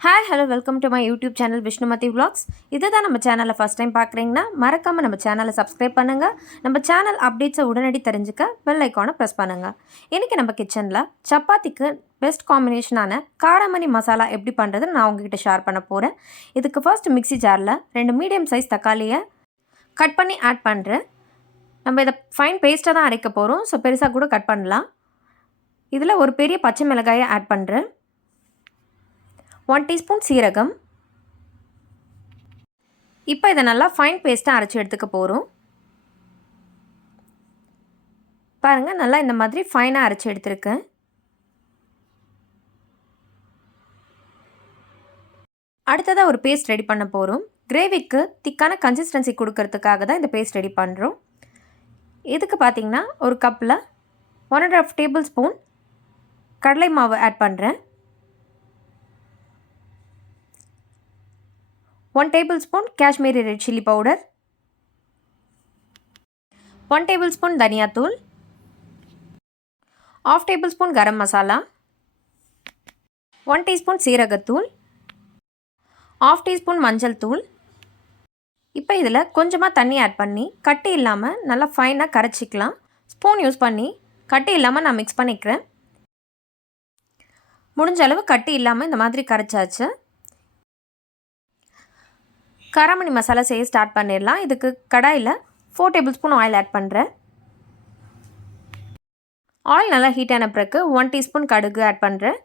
Hi hello welcome to my YouTube channel Vishnumathi vlogs. இதுதான் நம்ம சேனலை ஃபஸ்ட் டைம் பார்க்குறீங்கன்னா மறக்காமல் நம்ம சேனலை சப்ஸ்கிரைப் பண்ணுங்கள். நம்ம சேனல் அப்டேட்ஸை உடனடி தெரிஞ்சுக்க பெல் ஐக்கானை ப்ரெஸ் பண்ணுங்கள். இன்றைக்கி நம்ம கிச்சனில் சப்பாத்திக்கு பெஸ்ட் காம்பினேஷனான காராமணி மசாலா எப்படி பண்ணுறதுன்னு நான் உங்ககிட்ட ஷேர் பண்ண போகிறேன். இதுக்கு ஃபர்ஸ்ட் மிக்ஸி ஜாரில் 2 மீடியம் சைஸ் தக்காளியை கட் பண்ணி ஆட் பண்ணுறேன். நம்ம இதை ஃபைன் பேஸ்ட்டாக தான் அரைக்க போகிறோம், ஸோ பெருசாக கூட கட் பண்ணலாம். இதில் ஒரு பெரிய பச்சை மிளகாயை ஆட் பண்ணுறேன். 1 டீஸ்பூன் சீரகம். இப்போ இதை நல்லா ஃபைன் பேஸ்ட்டாக அரைச்சி எடுத்துக்க போகிறோம். பாருங்கள், நல்லா இந்த மாதிரி ஃபைனாக அரைச்சி எடுத்துருக்கேன். அடுத்ததாக ஒரு பேஸ்ட் ரெடி பண்ண போகிறோம். கிரேவிக்கு திக்கான கன்சிஸ்டன்சி கொடுக்கறதுக்காக தான் இந்த பேஸ்ட் ரெடி பண்ணுறோம். இதுக்கு பார்த்திங்கன்னா ஒரு கப்பில் 1.5 டேபிள் ஸ்பூன் கடலை மாவு ஆட் பண்ணுறேன். 1 table spoon Kashmiri red chilli powder, 1 table spoon தனியாத்தூள், 1/2 table spoon garam masala, 1 teaspoon சீரகத்தூள், 1/2 டீஸ்பூன் மஞ்சள் தூள். இப்போ இதில் கொஞ்சமாக தண்ணி ஆட் பண்ணி கட்டி இல்லாமல் நல்லா ஃபைனாக கரைச்சிக்கலாம். ஸ்பூன் யூஸ் பண்ணி கட்டி இல்லாமல் நான் மிக்ஸ் பண்ணிக்கிறேன். முடிஞ்ச அளவு கட்டி இல்லாமல் இந்த மாதிரி கரைச்சாச்சு. காராமணி மசாலா செய்ய ஸ்டார்ட் பண்ணிடலாம். இதுக்கு கடாயில் 4 டேபிள் ஸ்பூன் ஆயில் ஆட் பண்ணுறேன். ஆயில் நல்லா ஹீட் ஆன பிறகு 1 டீஸ்பூன் கடுகு ஆட் பண்ணுறேன்.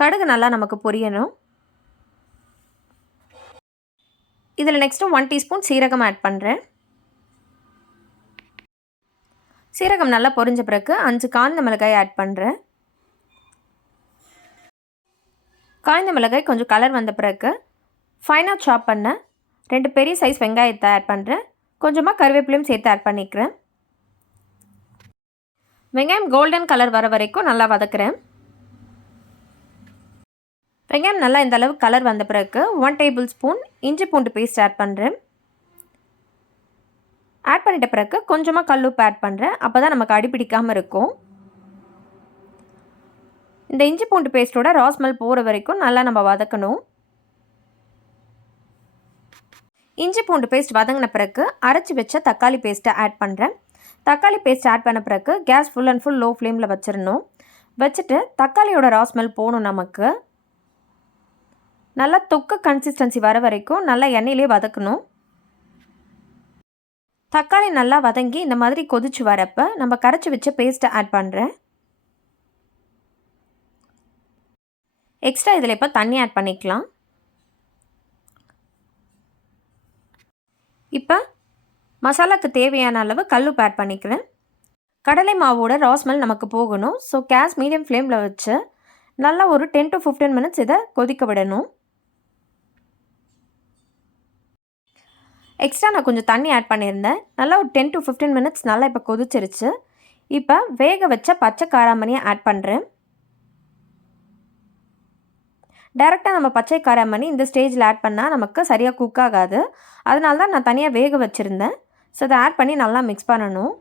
கடுகு நல்லா நமக்கு பொரியணும். இதில் நெக்ஸ்ட்டு 1 டீஸ்பூன் சீரகம் ஆட் பண்ணுறேன். சீரகம் நல்லா பொரிஞ்ச பிறகு 5 காய்ந்த மிளகாய் ஆட் பண்ணுறேன். காய்ந்த மிளகாய் கொஞ்சம் கலர் வந்த பிறகு ஃபைனாக சாப் பண்ண 2 பெரிய சைஸ் வெங்காயத்தை ஆட் பண்ணுறேன். கொஞ்சமாக கருவேப்பிலையும் சேர்த்து ஆட் பண்ணிக்கிறேன். வெங்காயம் கோல்டன் கலர் வர வரைக்கும் நல்லா வதக்குறேன். வெங்காயம் நல்லா இந்த அளவு கலர் வந்த பிறகு 1 டேபிள் ஸ்பூன் இஞ்சி பூண்டு பேஸ்ட் ஆட் பண்ணுறேன். ஆட் பண்ணிட்ட பிறகு கொஞ்சமாக கல்லுப்பு ஆட் பண்ணுறேன். அப்போ தான் நமக்கு அடிப்பிடிக்காமல் இருக்கும். இந்த இஞ்சி பூண்டு பேஸ்ட்டோட ரா ஸ்மெல் போகிற வரைக்கும் நல்லா நம்ம வதக்கணும். இஞ்சி பூண்டு பேஸ்ட் வதங்கின பிறகு அரைச்சி வச்ச தக்காளி பேஸ்ட்டை ஆட் பண்ணுறேன். தக்காளி பேஸ்ட் ஆட் பண்ண பிறகு gas full and full low ஃப்ளேமில் வச்சிடணும். வச்சுட்டு தக்காளியோட ரா ஸ்மெல் போகணும். நமக்கு நல்லா தொக்கு கன்சிஸ்டன்சி வர வரைக்கும் நல்லா எண்ணெயிலே வதக்கணும். தக்காளி நல்லா வதங்கி இந்த மாதிரி கொதிச்சு வரப்போ நம்ம கரைச்சி வச்ச பேஸ்ட்டை ஆட் பண்ணுறேன். எக்ஸ்ட்ரா இதில் இப்போ தண்ணி ஆட் பண்ணிக்கலாம். இப்போ மசாலாவுக்கு தேவையான அளவு கல்லுப்பு ஆட் பண்ணிக்கிறேன். கடலை மாவோட ரா ஸ்மெல் நமக்கு போகணும். ஸோ கேஸ் மீடியம் ஃப்ளேமில் வச்சு நல்லா ஒரு 10 to 15 மினிட்ஸ் இதை கொதிக்க விடணும். எக்ஸ்ட்ரா நான் கொஞ்சம் தண்ணி ஆட் பண்ணியிருந்தேன். நல்லா ஒரு 10 to 15 மினிட்ஸ் நல்லா இப்போ கொதிச்சிருச்சு. இப்போ வேக வச்ச பச்சை காராமணியை ஆட் பண்ணுறேன். டைரெக்டாக நம்ம பச்சை காராமணி இந்த ஸ்டேஜில் ஆட் பண்ணால் நமக்கு சரியாக குக் ஆகாது. அதனால தான் நான் தனியாக வேக வச்சுருந்தேன். ஸோ அதை ஆட் பண்ணி நல்லா மிக்ஸ் பண்ணணும்.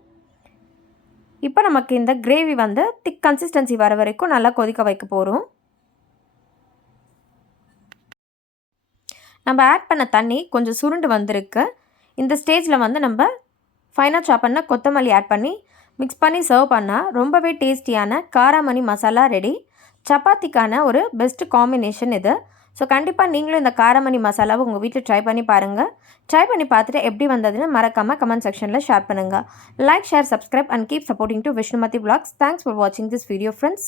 இப்போ நமக்கு இந்த கிரேவி வந்து திக் கன்சிஸ்டன்சி வர வரைக்கும் நல்லா கொதிக்க வைக்க போகிறோம். நம்ம ஆட் பண்ண தண்ணி கொஞ்சம் சுருண்டு வந்திருக்கு. இந்த ஸ்டேஜில் வந்து நம்ம ஃபைனாக சாப் பண்ண கொத்தமல்லி ஆட் பண்ணி மிக்ஸ் பண்ணி சர்வ் பண்ணால் ரொம்பவே டேஸ்டியான காராமணி மசாலா ரெடி. சப்பாத்திக்கான ஒரு பெஸ்ட் காம்பினேஷன் இது. ஸோ கண்டிப்பாக நீங்களும் இந்த காராமணி மசாலாவை உங்கள் வீட்டில் ட்ரை பண்ணி பாருங்கள். ட்ரை பண்ணி பார்த்துட்டு எப்படி வந்ததுன்னு மறக்காமல் கமெண்ட் செக்ஷனில் ஷேர் பண்ணுங்கள். Like, share, subscribe and keep supporting to Vishnumathi vlogs. Thanks for வாட்சிங் திஸ் வீடியோ ஃப்ரெண்ட்ஸ்.